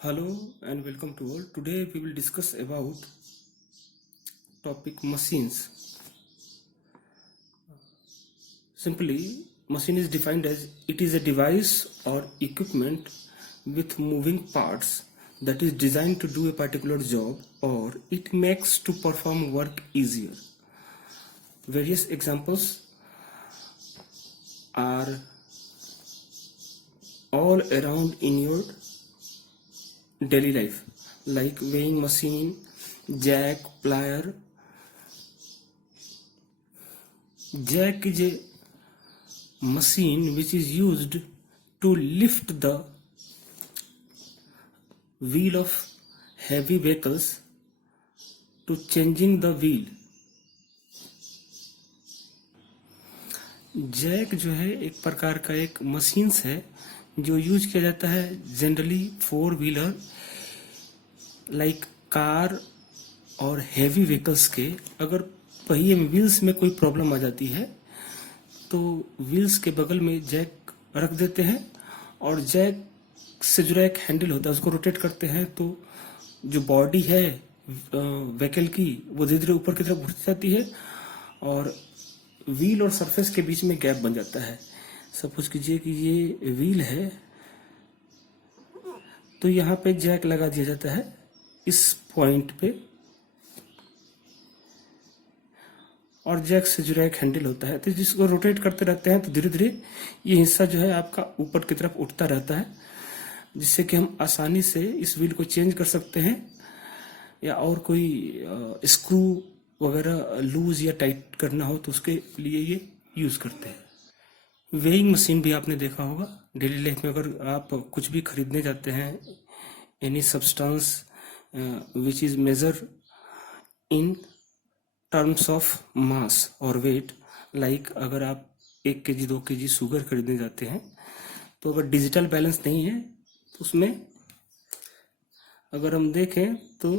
Hello and welcome to all. Today we will discuss about topic machines. Simply, machine is defined as it is a device or equipment with moving parts that is designed to do a particular job or it makes to perform work easier. Various examples are all around in your daily life, like weighing machine, jack, plier. Jack is a machine which is used to lift the wheel of heavy vehicles to changing the wheel. Jack जो है एक प्रकार का एक machines है जो use किया जाता है generally four wheeler like car और हैवी व्हीकल्स के। अगर पहिए में व्हील्स में कोई प्रॉब्लम आ जाती है तो व्हील्स के बगल में जैक रख देते हैं और जैक से जो एक हैंडल होता है उसको रोटेट करते हैं तो जो बॉडी है व्हीकल की वो धीरे धीरे ऊपर की तरफ उठ जाती है और व्हील और सरफेस के बीच में गैप बन जाता है। सपोज कीजिए कि ये व्हील है तो यहाँ पे जैक लगा दिया जाता है इस पॉइंट पे और जैक से जुड़ा एक हैंडल होता है तो जिसको रोटेट करते रहते हैं तो धीरे धीरे ये हिस्सा जो है आपका ऊपर की तरफ उठता रहता है जिससे कि हम आसानी से इस व्हील को चेंज कर सकते हैं या और कोई स्क्रू वगैरह लूज या टाइट करना हो तो उसके लिए ये यूज करते हैं। वेइंग मशीन भी आपने देखा होगा डेली लाइफ में। अगर आप कुछ भी खरीदने जाते हैं any substance which is major in terms of mass और वेट, लाइक अगर आप 1 kg 2 kg शुगर खरीदने जाते हैं तो अगर डिजिटल बैलेंस नहीं है तो उसमें अगर हम देखें तो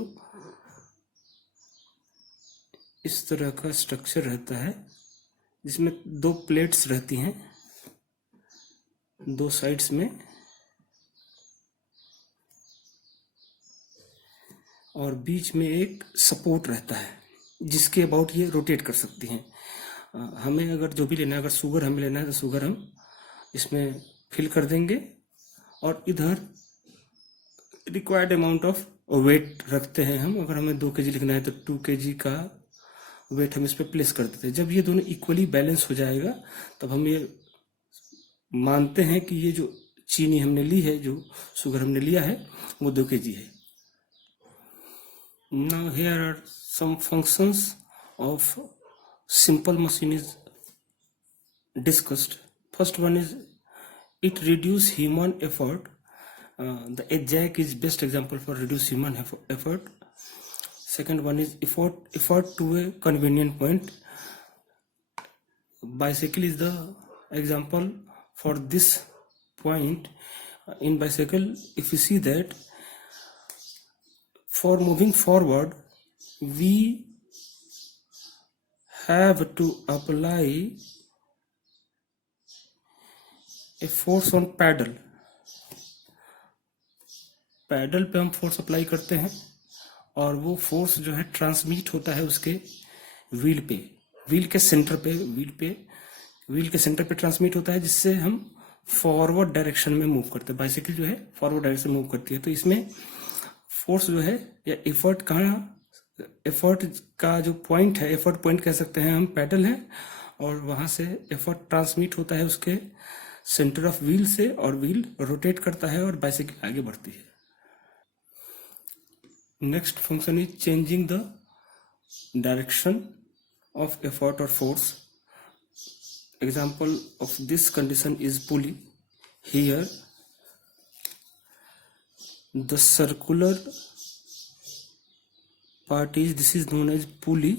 इस तरह का स्ट्रक्चर रहता है जिसमें 2 प्लेट्स रहती हैं 2 साइड्स में और बीच में एक सपोर्ट रहता है जिसके अबाउट ये रोटेट कर सकती हैं। हमें अगर जो भी लेना है, अगर शुगर हमें लेना है तो शुगर हम इसमें फिल कर देंगे और इधर रिक्वायर्ड अमाउंट ऑफ वेट रखते हैं हम। अगर हमें 2 kg लिखना है तो 2 kg का वेट हम इस पे प्लेस कर देते हैं। जब ये दोनों इक्वली बैलेंस हो जाएगा तब हम ये मानते हैं कि ये जो चीनी हमने ली है, जो शुगर हमने लिया है वो 2 kg है। Now here are some functions of simple machine is discussed. First one is it reduce human effort. The jack is best example for reduce human effort. Second one is effort to a convenient point. Bicycle is the example for this point. In bicycle, if you see that for moving forward we have to apply a force on pedal पे हम force apply करते हैं और वो force जो है transmit होता है उसके व्हील के सेंटर पे ट्रांसमिट होता है जिससे हम फॉरवर्ड डायरेक्शन में मूव करते हैं। बाइसाइकिल जो है फॉरवर्ड डायरेक्शन मूव करती है तो इसमें फोर्स जो है या एफर्ट का जो पॉइंट है, एफर्ट पॉइंट कह सकते हैं हम, पैडल है और वहां से एफर्ट ट्रांसमिट होता है उसके सेंटर ऑफ व्हील से और व्हील रोटेट करता है और बाइसाइकिल आगे बढ़ती है। Next function is changing the direction of effort और force. Example of this condition is pulley. Here the circular part is, this is known as pulley,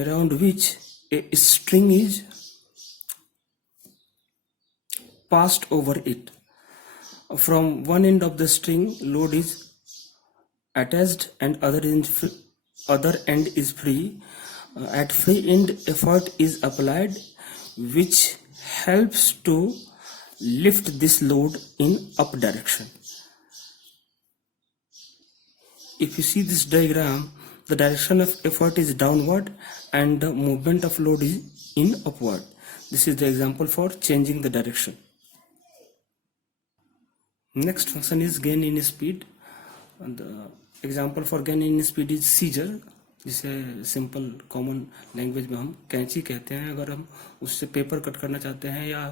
around which a string is passed over it. From one end of the string load is attached and other end is free. At free end effort is applied which helps to lift this load in up direction. If you see this diagram, the direction of effort is downward and the movement of load is in upward. This is the example for changing the direction. Next function is gain in speed. The example for gain in speed is scissor, जिसे simple common language में हम कैंची कहते हैं. अगर हम उससे paper cut करना चाहते हैं या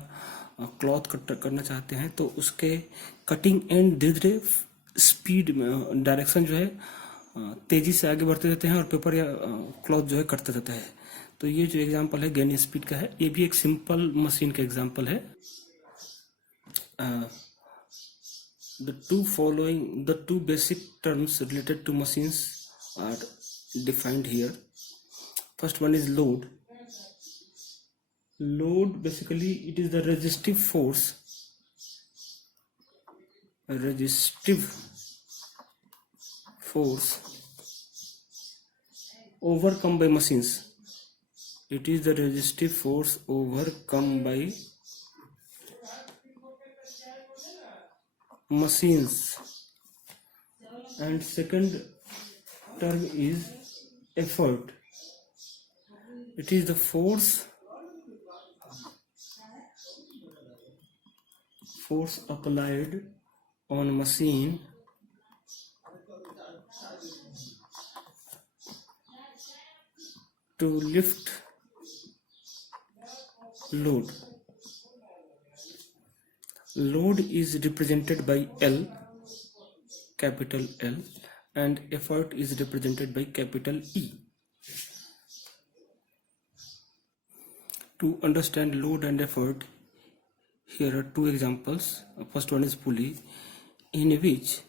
क्लॉथ कट करना चाहते हैं तो उसके कटिंग एंड धीरे धीरे स्पीड में डायरेक्शन जो है तेजी से आगे बढ़ते रहते हैं और पेपर या क्लॉथ जो है कटते रहता है. तो ये जो एग्जांपल है गेन स्पीड का है, ये भी एक सिंपल मशीन का एग्जांपल है. The two basic terms related to machines are defined here. First one is load. Load basically it is the resistive force overcome by machines. It is the resistive force overcome by machines. And second term is effort. It is the force applied on machine to lift load. Load is represented by L, capital L, and effort is represented by capital E. To understand load and effort, here are two examples. First one is pulley, in which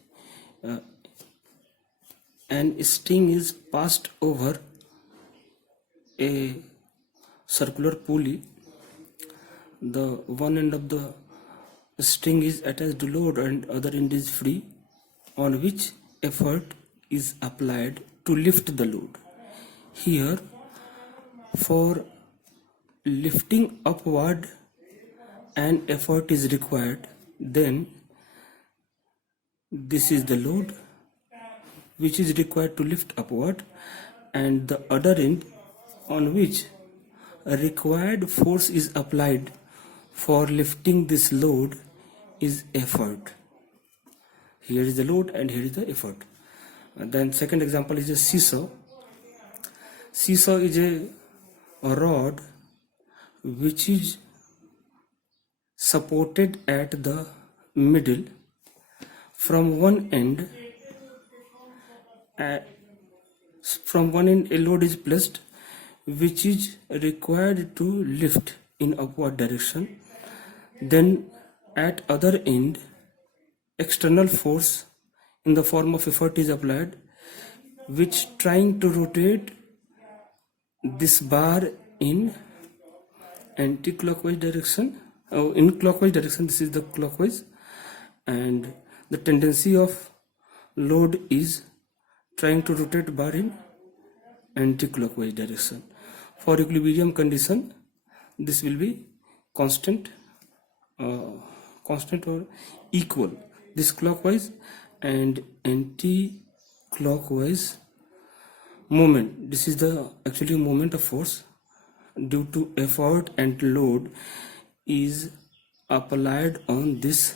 an string is passed over a circular pulley. The one end of the string is attached to load and other end is free, on which effort is applied to lift the load. Here, for lifting upward an effort is required, then this is the load which is required to lift upward, and the other end on which a required force is applied for lifting this load is effort. Here is the load and here is the effort. And then second example is a seesaw. Seesaw is a rod which is supported at the middle. From one end a load is placed which is required to lift in upward direction. Then at other end external force in the form of effort is applied, which trying to rotate this bar in anti-clockwise direction, in clockwise direction. This is the clockwise, and the tendency of load is trying to rotate bar in anti-clockwise direction. For equilibrium condition, this will be constant or equal, this clockwise and anti-clockwise moment. This is the actually moment of force due to effort and load is applied on this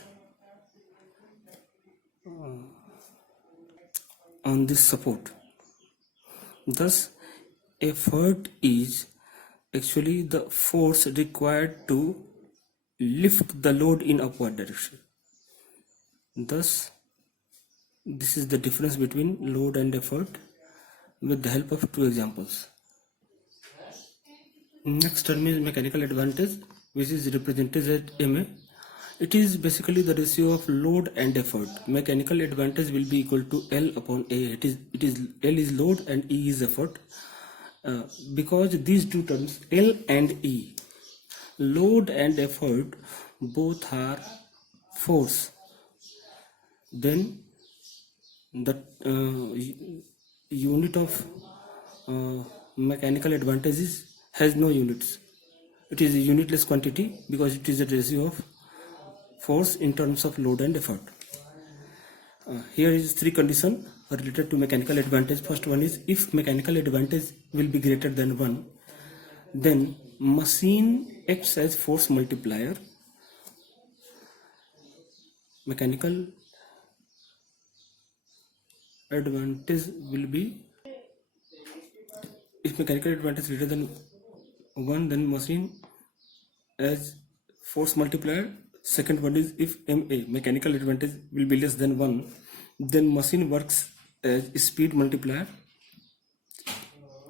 support. Thus effort is actually the force required to lift the load in upward direction. Thus this is the difference between load and effort with the help of two examples. Next term is mechanical advantage, which is represented as MA. It is basically the ratio of load and effort. Mechanical advantage will be equal to L upon A. It is L is load and E is effort. Because these two terms L and E, load and effort, both are force, then the unit of mechanical advantage has no units. It is a unitless quantity because it is a ratio of force in terms of load and effort. Here is three conditions related to mechanical advantage. First one is, if mechanical advantage will be greater than 1, then machine acts as force multiplier. Mechanical advantage will be, if mechanical advantage greater than 1, then machine as force multiplier. Second one is, if MA, mechanical advantage, will be less than 1, then machine works as speed multiplier.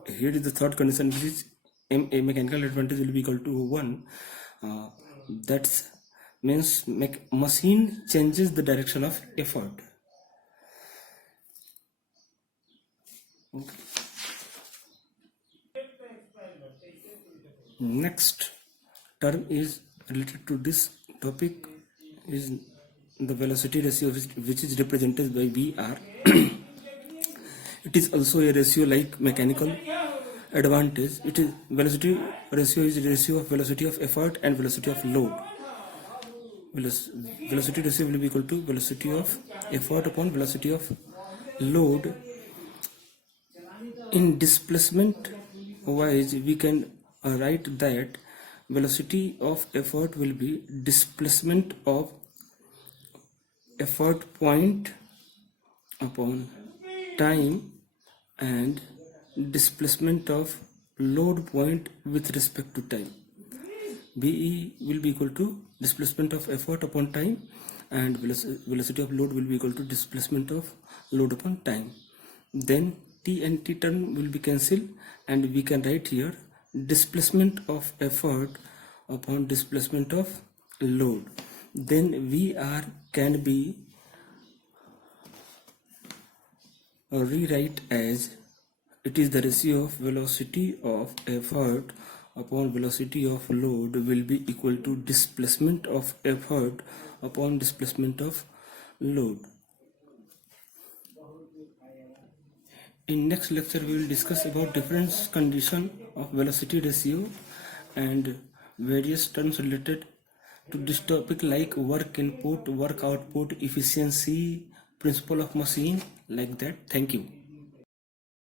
Here is the third condition, which is MA, mechanical advantage, will be equal to 1. That means machine changes the direction of effort. Okay. Next term is related to this topic is the velocity ratio, which is represented by VR. It is also a ratio like mechanical advantage. It is velocity ratio is the ratio of velocity of effort and velocity of load. Velocity ratio will be equal to velocity of effort upon velocity of load. In displacement wise, we can write that velocity of effort will be displacement of effort point upon time and displacement of load point with respect to time. BE will be equal to displacement of effort upon time, and velocity of load will be equal to displacement of load upon time. Then T and T term will be cancelled, and we can write here displacement of effort upon displacement of load. Then VR can be rewrite as, it is the ratio of velocity of effort upon velocity of load will be equal to displacement of effort upon displacement of load. In next lecture, we will discuss about different condition of velocity ratio and various terms related to this topic, like work input, work output, efficiency, principle of machine, like that. Thank you.